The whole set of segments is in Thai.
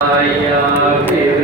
า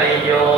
Carrillo,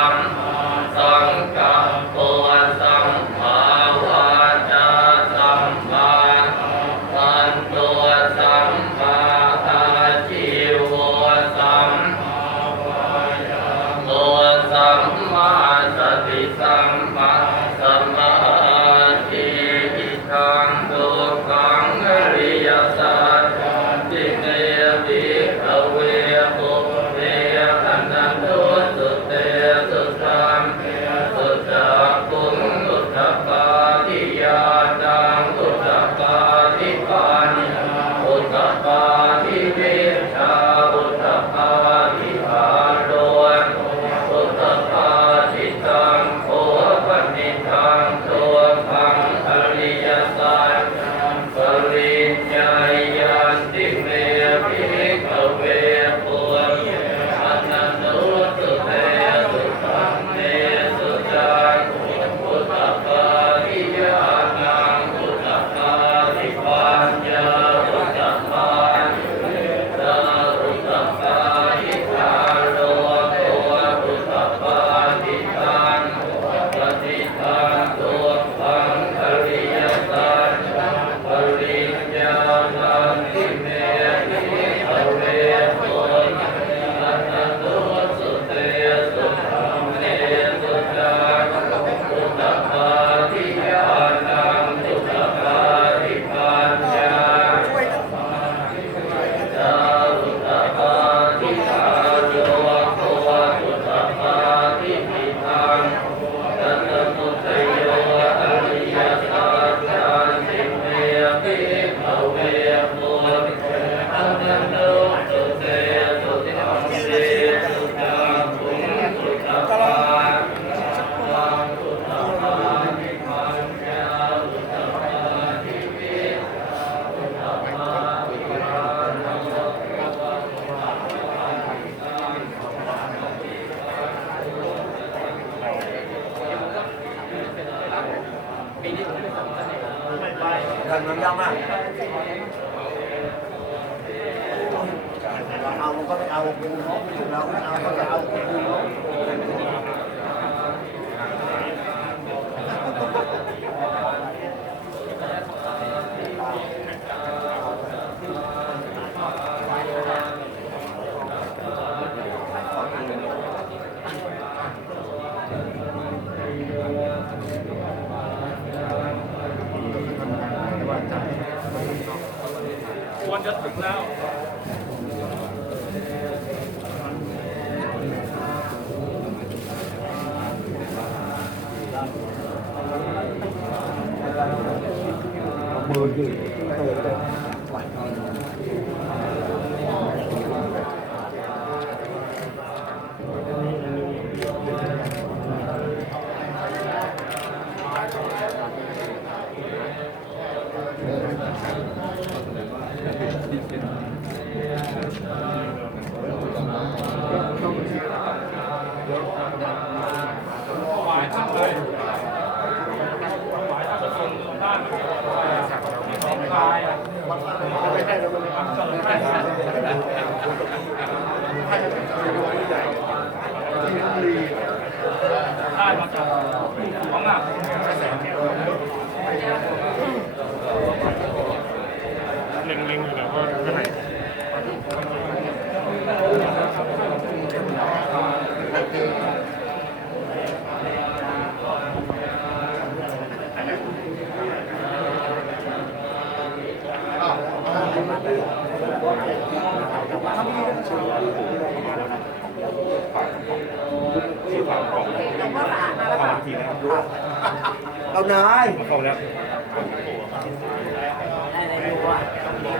ังสังฆง เราเราเราก็จะเอา gửi เอานาเข้าแล้ว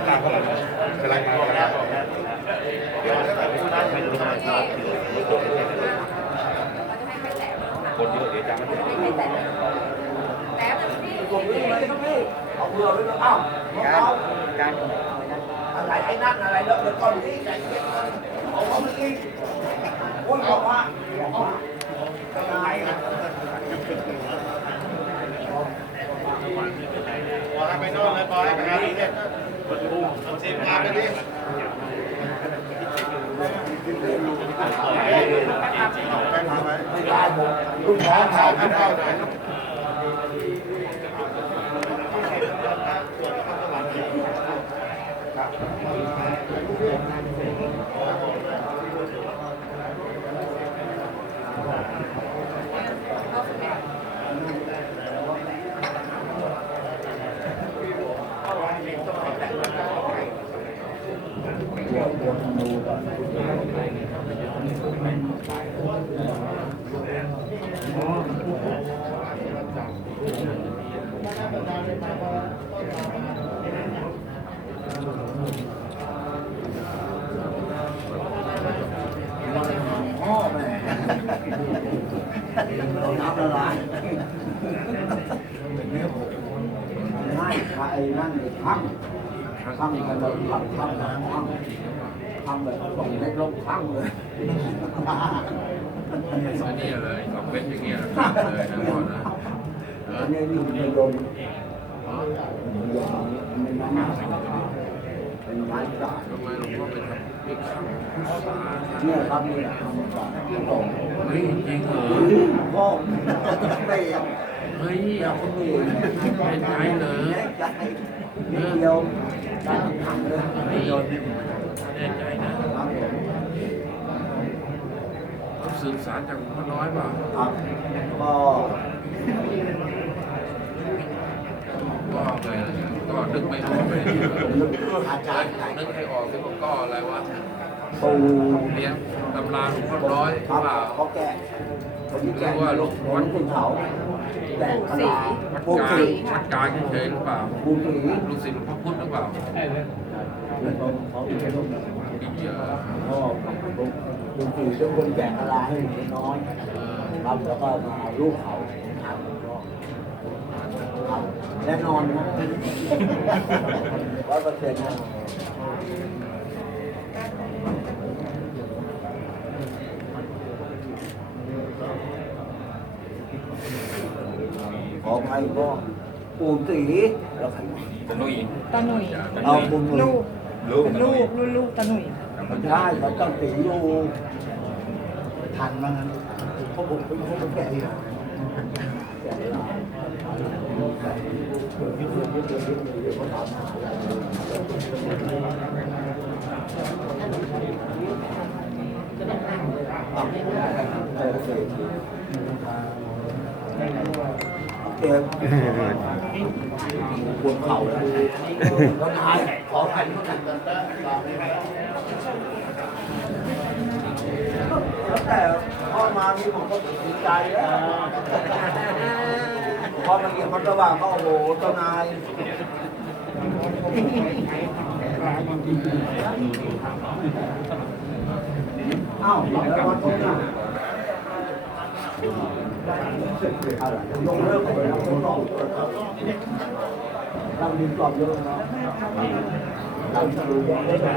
เข้าเนยเยไห้เอาไปแล้วการการ อะไรไอ้นั่นอะไรแล้วเดี๋ยวก่อนนี่ใจเย็นก่อนเอาเขามากินโอ้ยบอกว่าบอกว่าทนายนะปล่อยให้ไปโน่นเลยปอยไปหาที่เนี่ยทำทีมงานไปดิไม่ได้ผมลูกน้องเขาเข้าเข้าหน่อย พ่อแม่เราน้ำละลายเนื้อผมง่ายใครนั่นเลยทั้ง ทั้งกันเลยทั้งทั้งทั้งทั้งแบบส่งเล็กลงทั้งเลยสอันนี้เลยสองเม็ดอย่างเงี้ยเลยนะพ่อนะอันนี้อยู่ในลมเป็นน้ำเป็นไม้ด่างทำไมหลวงพ่อไปทำพริกข้าเนี่ยครับนี่ทำจากที่ตรงเฮ้ยจริงเหรอพ่อเตะเฮ้ยแบบคนอื่นเป็นใจเหรอเดียว ได้ถังเลยเฮ้ยแน่ใจนะครับผมต้องสืบสารจากหลวงพ่อน้อยเปล่าครับก็ก็ไงล่ะก็นึกไม่ออกเลยผมนึกอาจารย์ไหนนึกให้ออกสิว่าก็อะไรวะปูเรียนตำราหลวงพ่อน้อยครับเปล่าเขาแก่คนที่แก่เรียกว่าลูกหลวงคุณเขาแต่ขนาดวัดปูกลางสีวัดกลางเฉยๆหรือเปล่าปูสีลูกศิษย์หลวงพ่อพุธหรือ เปล่าแล้วเขาเขาเป็นลูกพี่เยอะพ่อปูสีเป็นคนแก่กะลาให้นูน้อยครับแล้วก็มาเอาลูกเขาครับแน่นอนนะร้อยเปอร์เซ็นต์นะขออภัยก็ ปูสีแล้วใครเป็นลูกอีกตาหนุ่ยเอาปูสีลูกลูกเป็นลูกลูกลูกตาหนุ่ยไม่ใช่เขาต้องสีอยู่ทันมั้งเพราะผมเป็นคนแก่อยู่แก่แล้ว เก็บปวดเข่าแล้วก็นายขอพันกันแล้วแต่พ่อมานี่ผมก็ดีใจแล้วพอมาเก็บมันระหว่างก็โอ้โหเจ้านายอ้าวแล้ววันนี้น่ะ ยกเลิกไปแล้วคนรอบเราดินกรอบเยอะนะเราจะรู้ว่าได้ไหม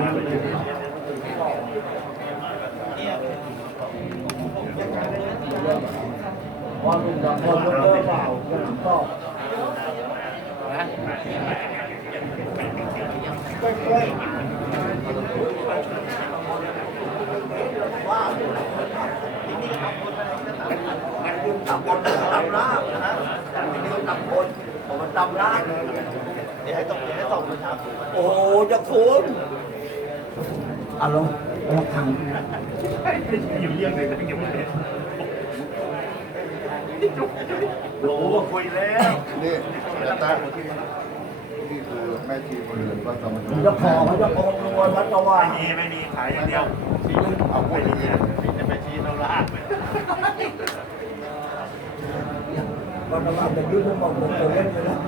พอลุงกับพอยกเลิกเปล่ายังก็ค่อยๆว่ามันยืนตั บบนตับล่างนะมันยืนตับบนผมมันตับล่างเดี๋ยวให้ตกเดี๋ยวให้ตกนะครับโอ้โหจะคุณอารมณ์แล้วทางอยู่เยี่ยงเลยแต่ยังไม่เป็นโอ้โหคุยแล้วนี่ต่ตานี่คือแม่ชีคนอื่นวัดสมณเจ้าของเขาจะโกงรวยวัดตะวันไม่มีไม่มีขายอย่างเดียวเอาพูดอย่างนี้จะไปชี้เราลาก ก็มันว่าจะยืดมันบอกผมจะเล่นไปแล้ว